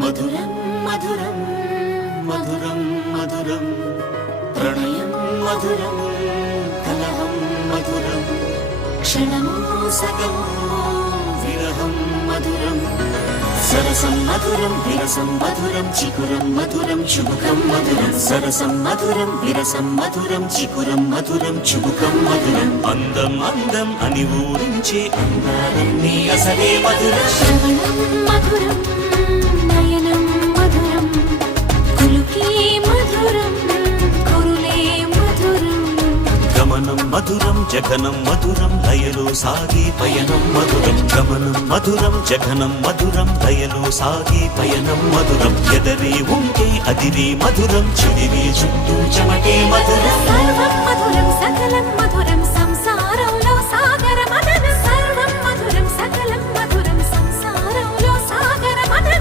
మధురం మధురం మధురం మధురం ప్రణయం మధురం కలహం మధురం క్షణము సగము విరహం మధురం సరసం మధురం విరసం మధురం చికురం మధురం చుబుకం మధురం సరసం మధురం విరసం మధురం చికురం మధురం చుబుకం మధురం అందం అందం అని ఊరించే అందాలన్నీ అసలే మధురం శ్రవణం మధురం నయనం మధురం కులుకే మధురం కురులే మధురం గమనం మధురం జగనం మధురం లయలో సాగే పయనం మధురం గమనం మధురం జగనం మధురం లయలో సాగే పయనం మధురం ఎదరే ఉంటే అదిరే మధురం చెదిరే చుట్టూ చెమటే మధురం సర్వం మధురం సకలం మధురం సంసారం